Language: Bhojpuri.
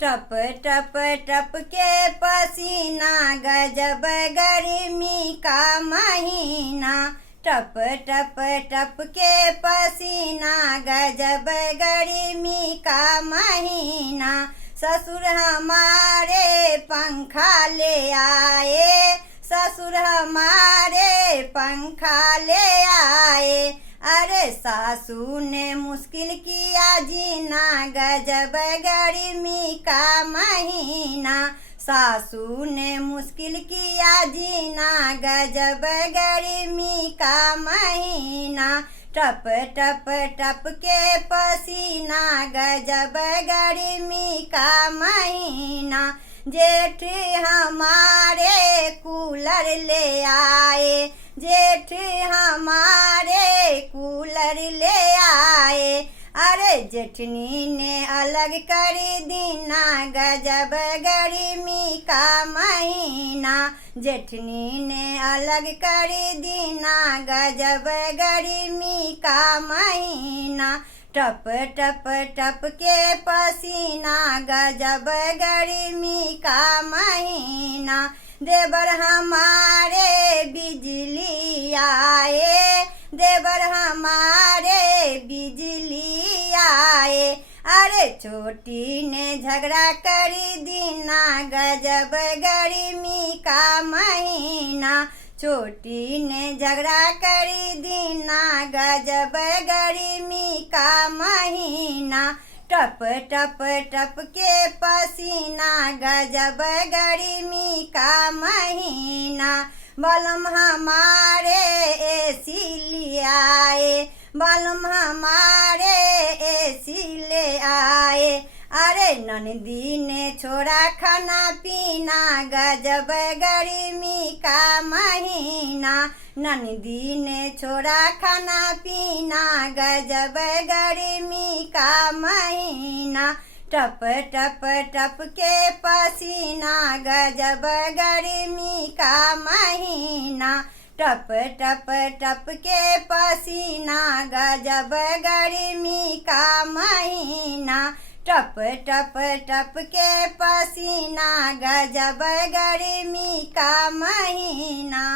टप टप टप के पसीना गजब गर्मी का महीना। टप टप टप के पसीना गजब गर्मी का महीना। ससुर हमारे पंखा ले आए, ससुर हमारे पंखा ले आए। अरे सासू ने मुश्किल किया जीना गजब गर्मी का महीना। सासू ने मुश्किल किया जीना गजब गर्मी का महीना। टप टप टप के पसीना गजब गर्मी का महीना। जेठ हमारे कूलर ले आए, जेठ हमारे कूलर ले आए। अरे जेठनी ने अलग कर दीना गजब गर्मी का महीना। जेठनी ने अलग कर दीना गजब गर्मी का महीना। टप टप टप के पसीना गजब गर्मी का महीना। देवर हमारे बिजली आए, देवर हमारे बिजली आए। अरे छोटी ने झगड़ा कर दीना गजब गर्मी का महीना। छोटी ने झगड़ा कर दीना गजब गर्मी का महीना। टप टप टप के पसीना गजब गर्मी का महीना। बलम हमारे एसी ले आए, बलम हमारे एसी ले आए। अरे ननदी ने छोड़ा खाना पीना गजब गर्मी का महीना। ननदी ने छोड़ा खाना पीना गजब गर्मी का महीना। टप टप टप के पसीना गजब गर्मी का महीना। टप टप टप के पसीना गजब गर्मी का महीना। टप टप टप के पसीना गजब गर्मी का महीना।